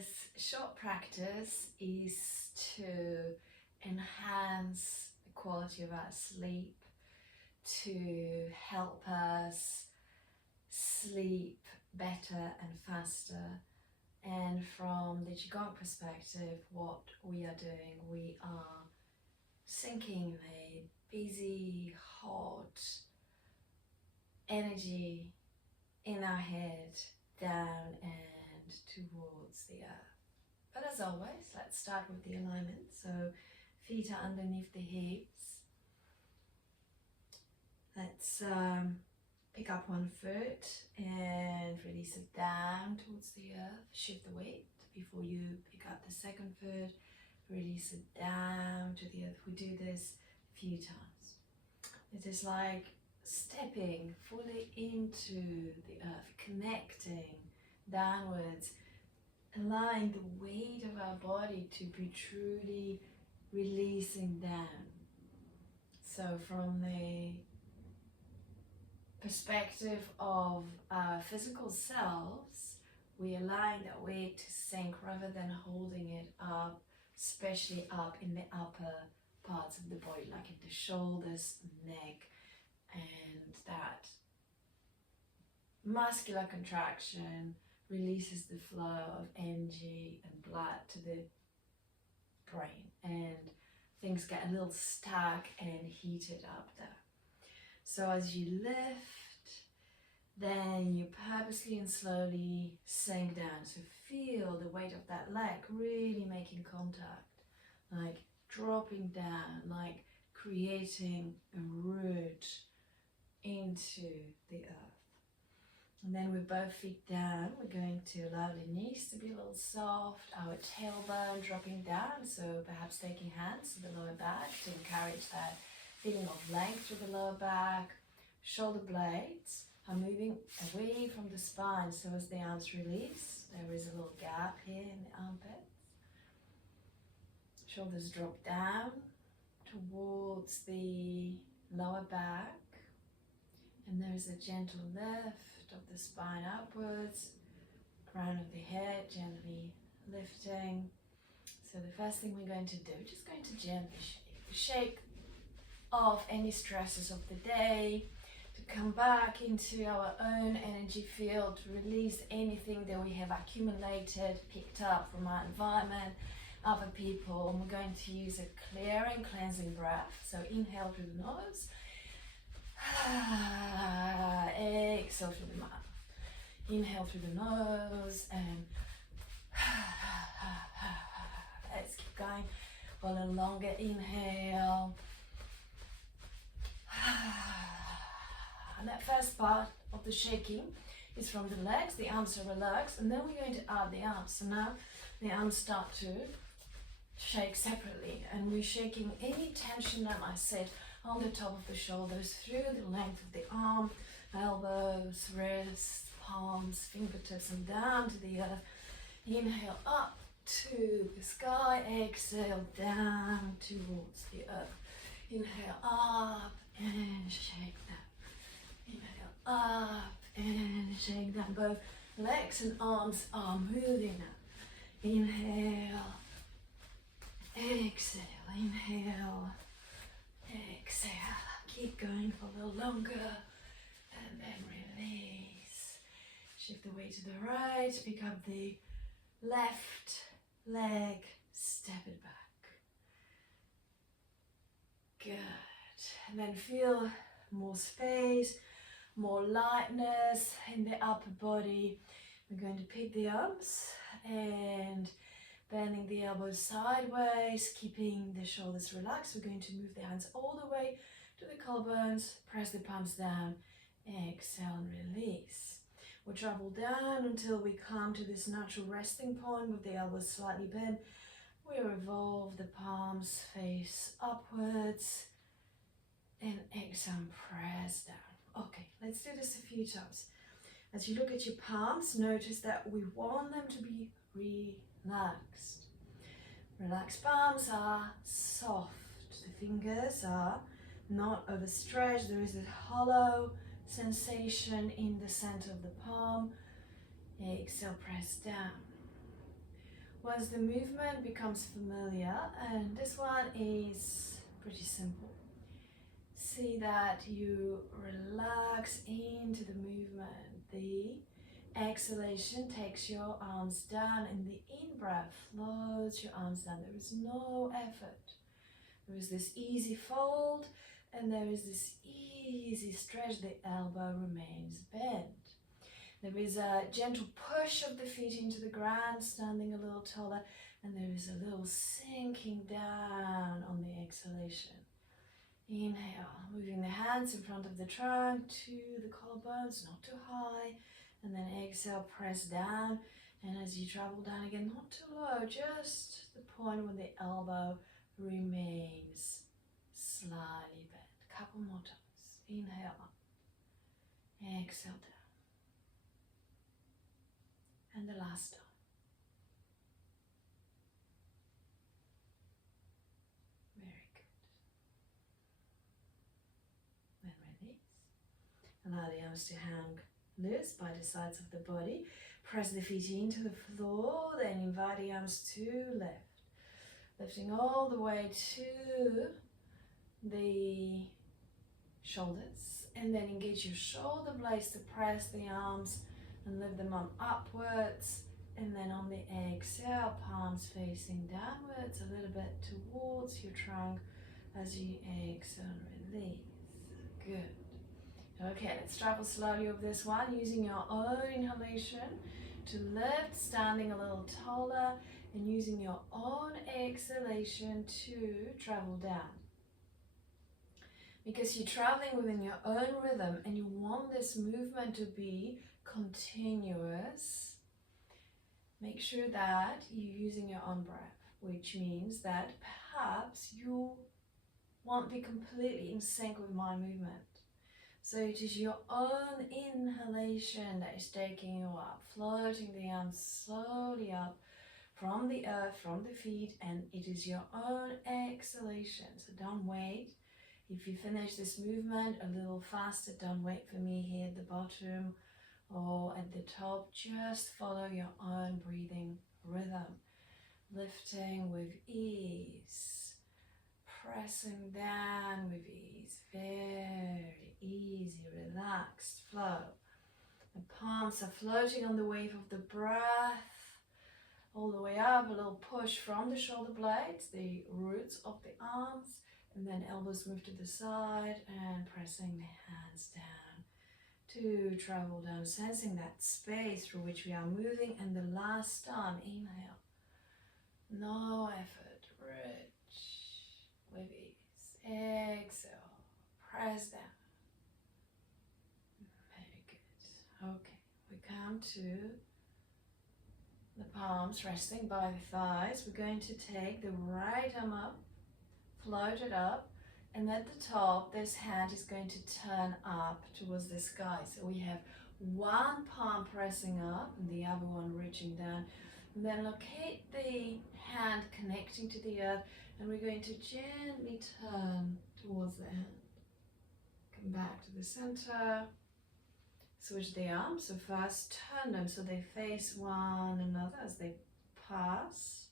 This short practice is to enhance the quality of our sleep, to help us sleep better and faster. And from the Qigong perspective, what we are doing, we are sinking the busy, hot energy in our head down and towards the earth. But as always, let's start with the alignment. So feet are underneath the hips. Let's pick up one foot and release it down towards the earth. Shift the weight before you pick up the second foot. Release it down to the earth. We do this a few times. It is like stepping fully into the earth, connecting downwards, allowing the weight of our body to be truly releasing down. So from the perspective of our physical selves, we allow that weight to sink rather than holding it up, especially up in the upper parts of the body, like in the shoulders, neck, and that muscular contraction releases the flow of energy and blood to the brain, and things get a little stuck and heated up there. So as you lift, then you purposely and slowly sink down. So feel the weight of that leg really making contact, like dropping down, like creating a root into the earth. And then with both feet down, we're going to allow the knees to be a little soft, our tailbone dropping down, so perhaps taking hands to the lower back to encourage that feeling of length through the lower back. Shoulder blades are moving away from the spine, so as the arms release, there is a little gap here in the armpits. Shoulders drop down towards the lower back, and there is a gentle lift of the spine upwards, crown of the head gently lifting. So the first thing we're going to do, just going to gently shake off any stresses of the day, to come back into our own energy field, to release anything that we have accumulated, picked up from our environment, other people. And we're going to use a clearing, cleansing breath. So inhale through the nose, exhale through the mouth. Inhale through the nose and let's keep going for a little longer. Inhale. And that first part of the shaking is from the legs, the arms are relaxed, and then we're going to add the arms. So now the arms start to shake separately, and we're shaking any tension that might sit on the top of the shoulders through the length of the arm, elbows, wrists, palms, fingertips, and down to the earth. Inhale up to the sky, exhale down towards the earth. Inhale up and shake that. Inhale up and shake that. Both legs and arms are moving now. Inhale, exhale, inhale, exhale. Keep going for a little longer and then release. Shift the weight to the right, pick up the left leg, step it back. Good. And then feel more space, more lightness in the upper body. We're going to pick the arms and bending the elbows sideways, keeping the shoulders relaxed. We're going to move the hands all the way to the collarbones, press the palms down, exhale and release. We'll travel down until we come to this natural resting point with the elbows slightly bent. We revolve the palms face upwards and exhale and press down. Okay, let's do this a few times. As you look at your palms, notice that we want them to be relaxed. Relaxed palms are soft. The fingers are not overstretched. There is a hollow sensation in the center of the palm. Exhale, press down. Once the movement becomes familiar, and this one is pretty simple, see that you relax into the movement. The exhalation takes your arms down, and the in-breath floats your arms down. There is no effort. There is this easy fold, and there is this easy stretch. The elbow remains bent. There is a gentle push of the feet into the ground, standing a little taller, and there is a little sinking down on the exhalation. Inhale, moving the hands in front of the trunk to the collarbones, not too high, and then exhale, press down, and as you travel down again, not too low, just the point where the elbow remains slightly bent. Couple more times. Inhale up, exhale down. And the last time. Very good. Then release. Allow the arms to hang loose by the sides of the body. Press the feet into the floor, then invite the arms to lift. Lifting all the way to the shoulders. And then engage your shoulder blades to press the arms and lift them on upwards, and then on the exhale, palms facing downwards a little bit towards your trunk as you exhale and release. Good. Okay, let's travel slowly over this one, using your own inhalation to lift, standing a little taller, and using your own exhalation to travel down. Because you're traveling within your own rhythm and you want this movement to be continuous, make sure that you're using your own breath, which means that perhaps you won't be completely in sync with my movement. So it is your own inhalation that is taking you up, floating the arms slowly up from the earth, from the feet, and it is your own exhalation. So don't wait. If you finish this movement a little faster, don't wait for me here at the bottom or at the top. Just follow your own breathing rhythm. Lifting with ease, pressing down with ease, very easy, relaxed flow. The palms are floating on the wave of the breath, all the way up, a little push from the shoulder blades, the roots of the arms, and then elbows move to the side and pressing the hands down to travel down, sensing that space through which we are moving. And the last time, inhale, no effort, rich, with ease. Exhale, press down. Very good. Okay, we come to the palms resting by the thighs. We're going to take the right arm up, float it up, and at the top this hand is going to turn up towards the sky. So we have one palm pressing up and the other one reaching down, and then locate the hand connecting to the earth, and we're going to gently turn towards the hand. Come back to the center. Switch the arms. So first turn them so they face one another as they pass.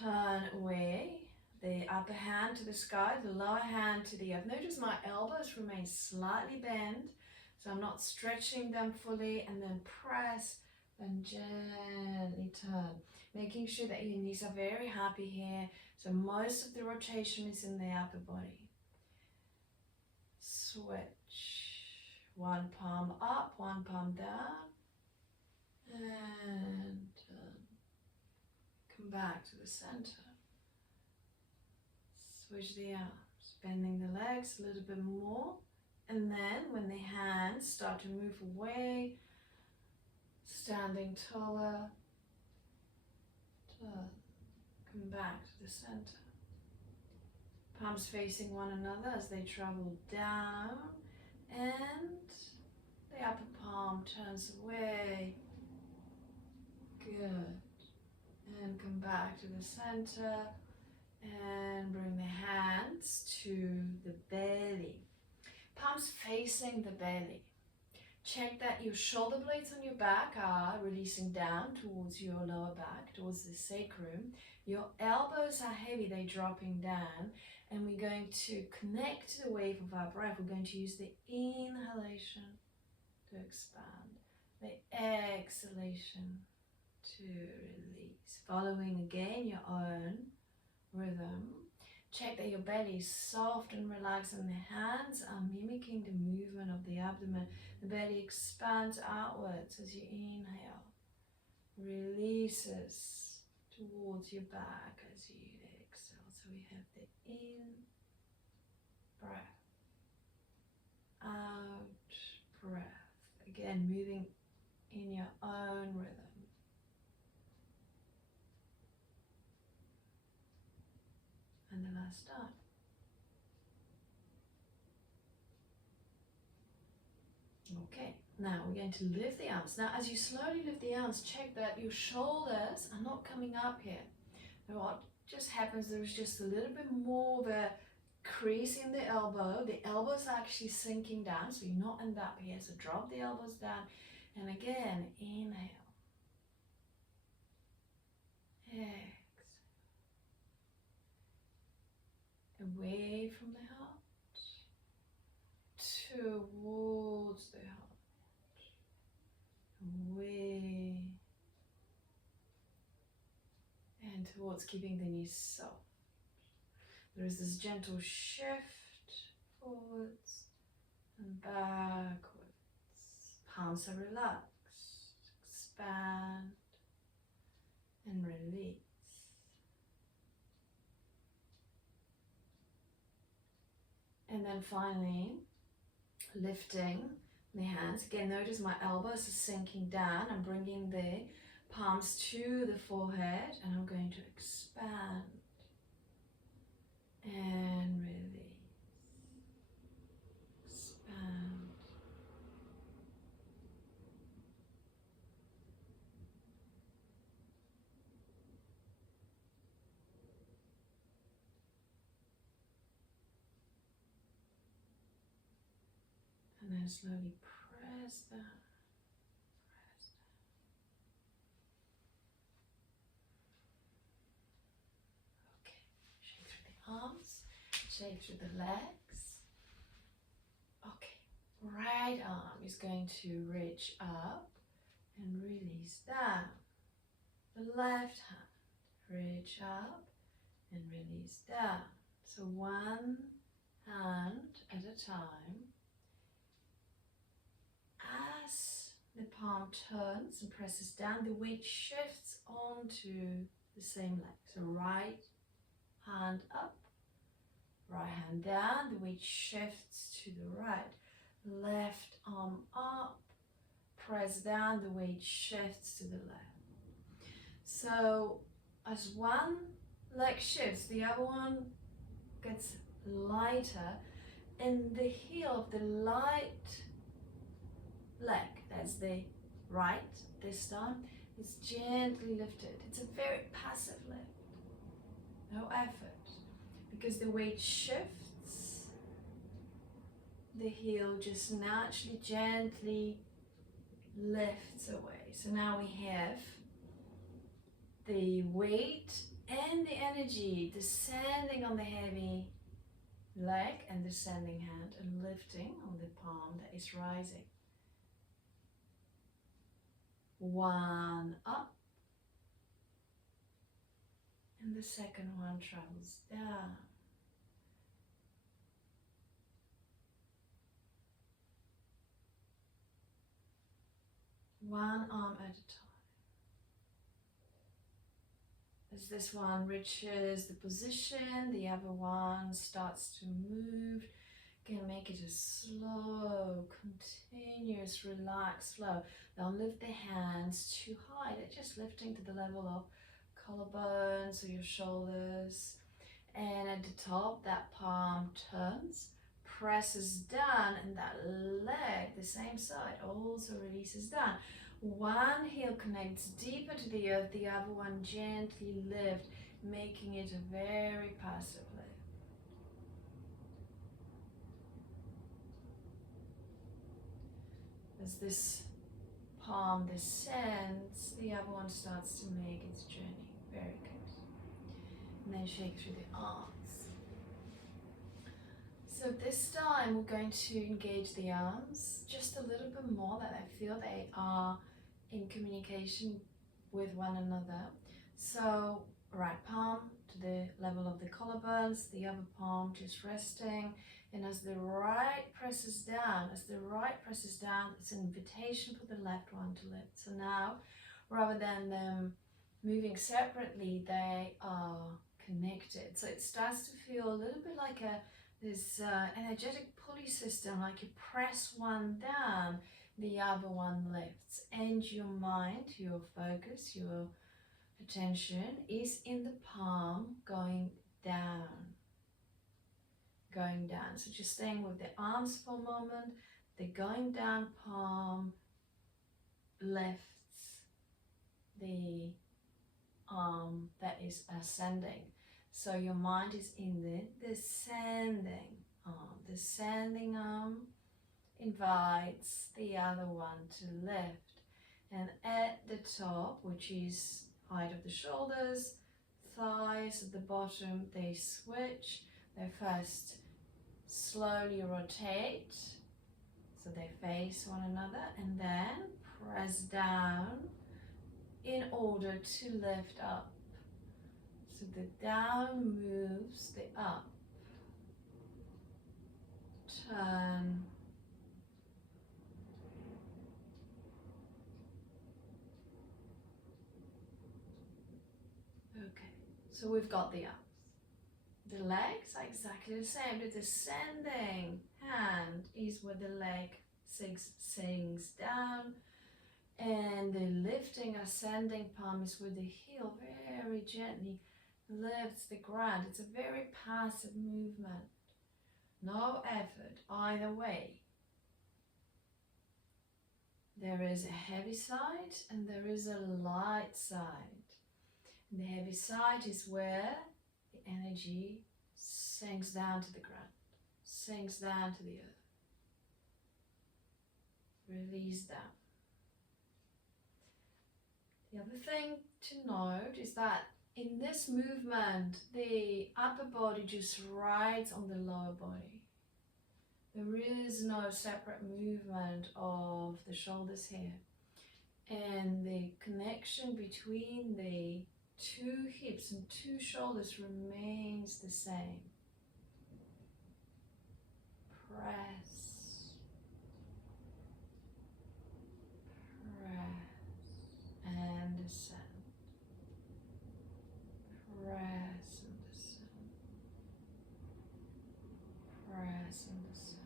Turn away, the upper hand to the sky, the lower hand to the earth. Notice my elbows remain slightly bent, so I'm not stretching them fully, and then press and gently turn, making sure that your knees are very happy here, so most of the rotation is in the upper body. Switch, one palm up, one palm down, and come back to the center. Switch the arms, bending the legs a little bit more, and then when the hands start to move away, standing taller, turn, come back to the center. Palms facing one another as they travel down, and the upper palm turns away. Good. And come back to the center and bring the hands to the belly. Palms facing the belly. Check that your shoulder blades on your back are releasing down towards your lower back, towards the sacrum. Your elbows are heavy, they're dropping down. And we're going to connect to the wave of our breath. We're going to use the inhalation to expand, the exhalation to release. Following again your own rhythm. Check that your belly is soft and relaxed and the hands are mimicking the movement of the abdomen. The belly expands outwards as you inhale, releases towards your back as you exhale. So we have the in breath, out breath. Again, moving in your own rhythm. And the last time. Okay, now we're going to lift the arms. Now as you slowly lift the arms, check that your shoulders are not coming up here. Now what just happens, there's just a little bit more of a crease in the elbow. The elbows are actually sinking down, so you're not end up here. So drop the elbows down. And again, inhale. Exhale. Away from the heart, towards the heart, away, and towards keeping the knees soft. There is this gentle shift forwards and backwards. Palms are relaxed, expand and release. And then finally, lifting the hands. Again, notice my elbows are sinking down. I'm bringing the palms to the forehead and I'm going to expand and release. Expand. And then slowly press down. Press down. Okay. Shake through the arms. Shake through the legs. Okay. Right arm is going to reach up and release down. The left hand, reach up and release down. So one hand at a time. As the palm turns and presses down, the weight shifts onto the same leg. So right hand up, right hand down, the weight shifts to the right. Left arm up, press down, the weight shifts to the left. So as one leg shifts, the other one gets lighter, and the heel of the light leg, that's the right this time, is gently lifted. It's a very passive lift, no effort, because the weight shifts, the heel just naturally gently lifts away. So now we have the weight and the energy descending on the heavy leg and descending hand and lifting on the palm that is rising. One up, and the second one travels down. One arm at a time. As this one reaches the position, the other one starts to move. Again, make it a slow, continuous, relaxed flow. Don't lift the hands too high. They're just lifting to the level of collarbones or your shoulders. And at the top, that palm turns, presses down, and that leg, the same side, also releases down. One heel connects deeper to the earth, the other one gently lift, making it a very passive lift. As this palm descends, the other one starts to make its journey. Very good. And then shake through the arms. So this time we're going to engage the arms just a little bit more, that I feel they are in communication with one another. So right palm to the level of the collarbones, the other palm just resting. And as the right presses down, it's an invitation for the left one to lift. So now, rather than them moving separately, they are connected. So it starts to feel a little bit like this energetic pulley system, like you press one down, the other one lifts, and your mind, your focus, your attention is in the palm going down. So just staying with the arms for a moment. The going down palm lifts the arm that is ascending. So your mind is in the descending arm. The descending arm invites the other one to lift. And at the top, which is height of the shoulders, thighs at the bottom, they switch. They first slowly rotate, so they face one another, and then press down in order to lift up. So the down moves the up. Turn. Okay, so we've got the ups. The legs are exactly the same. The descending hand is where the leg sinks down, and the lifting ascending palm is where the heel very gently lifts the ground. It's a very passive movement. No effort either way. There is a heavy side and there is a light side. And the heavy side is where the energy sinks down to the ground, sinks down to the earth. Release down. The other thing to note is that in this movement, the upper body just rides on the lower body. There is no separate movement of the shoulders here. And the connection between the two hips and two shoulders remains the same. Press. Press. And descend. Press and descend. Press and descend.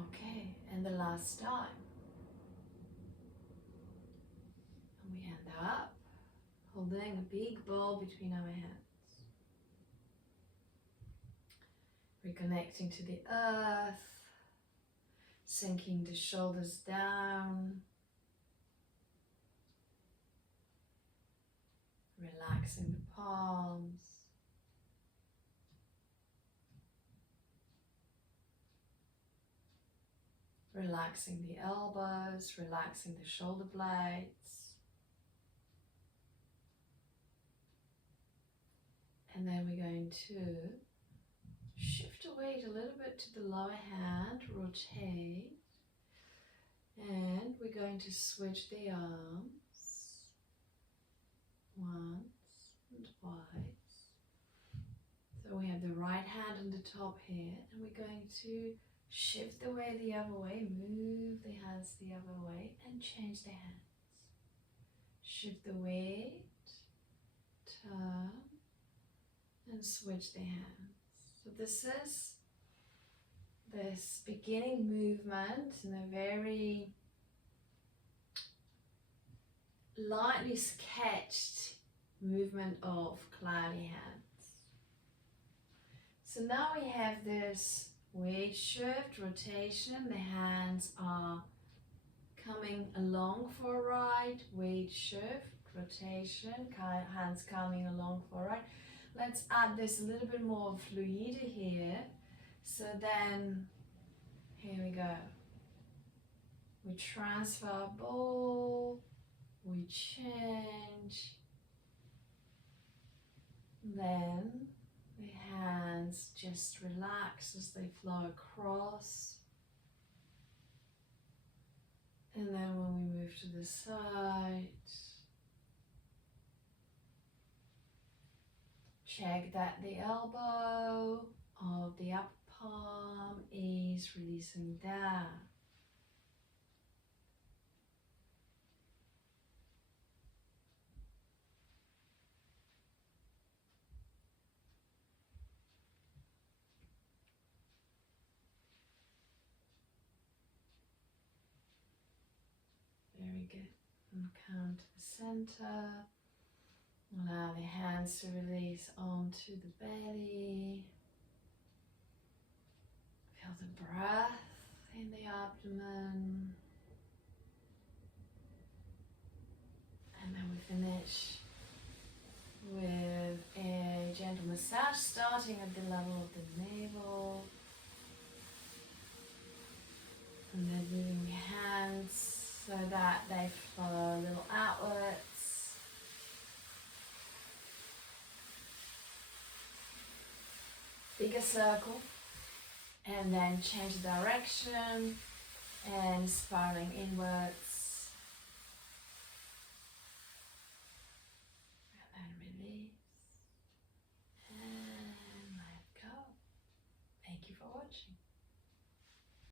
Okay, and the last time. And we end up holding a big ball between our hands. Reconnecting to the earth. Sinking the shoulders down. Relaxing the palms. Relaxing the elbows, relaxing the shoulder blades. And then we're going to shift the weight a little bit to the lower hand, rotate. And we're going to switch the arms once and twice. So we have the right hand on the top here, and we're going to shift the weight the other way, move the hands the other way, and change the hands. Shift the weight, turn, and switch the hands. So this is this beginning movement in a very lightly sketched movement of cloudy hands. So now we have this weight shift, rotation, the hands are coming along for a ride, weight shift, rotation, hands coming along for a ride. Let's add this a little bit more fluidity here. So then Here we go. We transfer ball, we change, then the hands just relax as they flow across. And then when we move to the side, check that the elbow of the upper palm is releasing down. Very good. And count to the center. Allow the hands to release onto the belly. Feel the breath in the abdomen. And then we finish with a gentle massage starting at the level of the navel. And then moving the hands so that they flow a little outwards. Bigger circle. And then change the direction and spiraling inwards.